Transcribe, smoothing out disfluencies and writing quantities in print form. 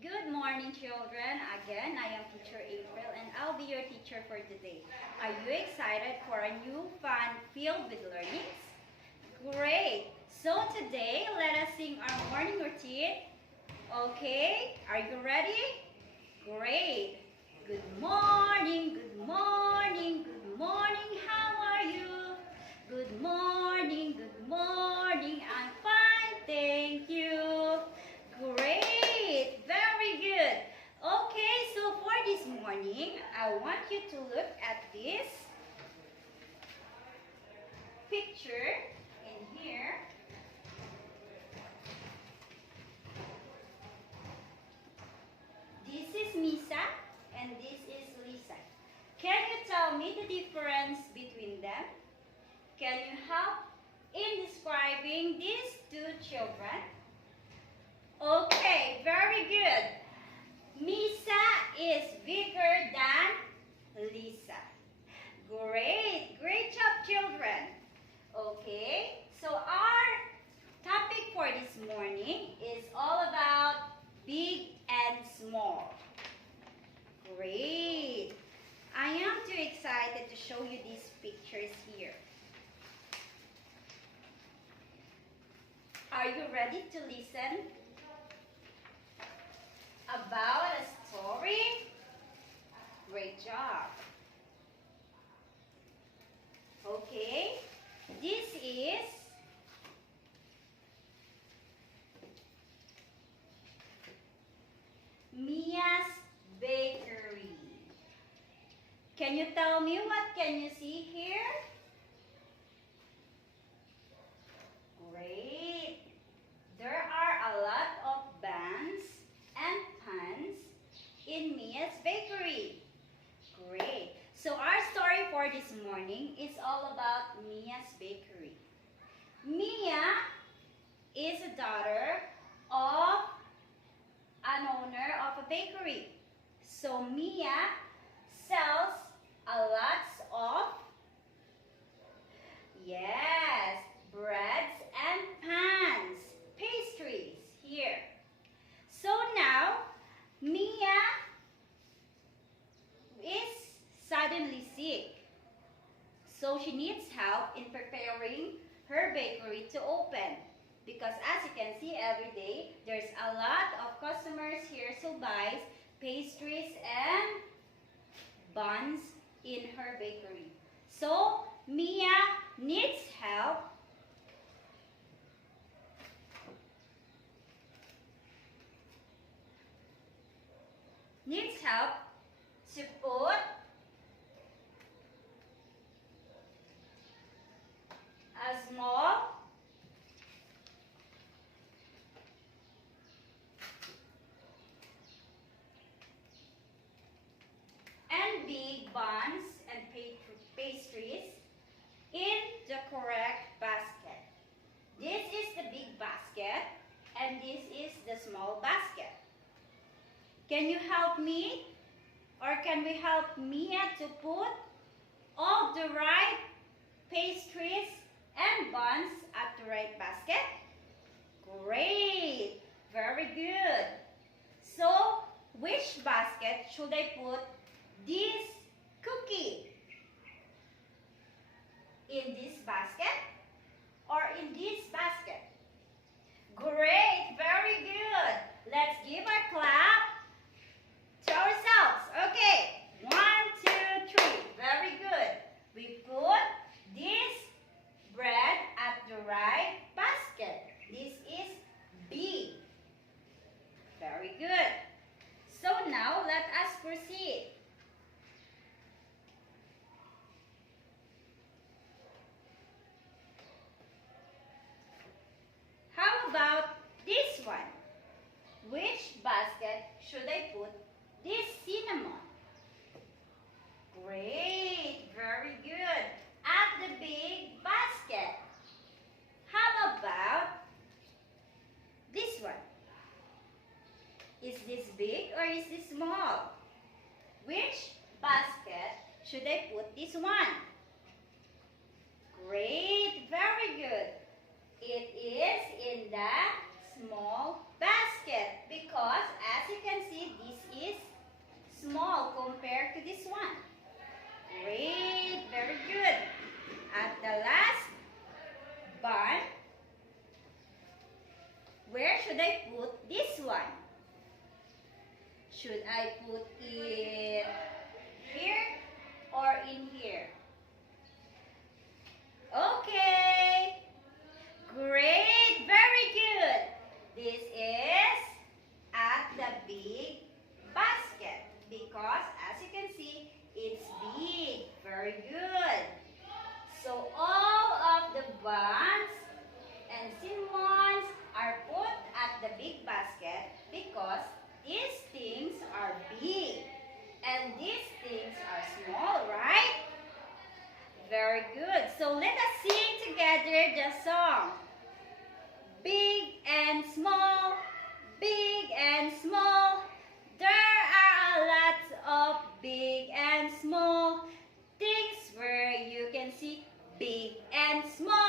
Good morning, children. Again, I am Teacher April and I'll be your teacher for today. Are you excited for a new fun filled with learnings? Great! So today, let us sing our morning routine. Okay, are you ready? Great! Good morning, good morning, good morning, how are you? Good morning, I'm fine, thank you. Great, very good. Okay, so for this morning, I want you to look at this picture in here. This is Misa and this is Lisa. Can you tell me the difference between them? Can you help in describing these two children? Okay, very good. Misa is bigger than Lisa. Great, great job, children. Okay, so our topic for this morning is all about big and small. Great. I am too excited to show you these pictures here. Are you ready to listen about a story? Great job. Okay, this is Mia's Bakery. Can you tell me what can you see here? Great. There are a lot of buns and pans in Mia's Bakery. Great. So our story for this morning is all about Mia's Bakery. Mia is a daughter of an owner of a bakery. So Mia sells a lot of, yes, breads and pans, pastries here. So now Mia is suddenly sick. So she needs help in preparing her bakery to open. Because as you can see every day, there's a lot of customers here who buys pastries and buns in her bakery. So Mia needs help to put a small and big buns and pastries in the correct basket. This is the big basket and this is the small basket. Can you help me? Or can we help Mia to put all the right pastries and buns at the right basket? Great! Very good. So, which basket should I put this cookie? In this basket or in this basket? Great! Very good. Let's give a clap to ourselves. Okay. 1, 2, 3. Very good. We put this bread at the right basket. This is B. Very good. So now let us proceed. How about this one? Which basket should I put this cinnamon? Great, very good. At the big basket. How about this one? Is this big or is this small? Which basket should I put this one? Great, very good. It is in the small basket because as you can Very good. So let us sing together the song. Big and small, big and small. There are lots of big and small things where you can see big and small.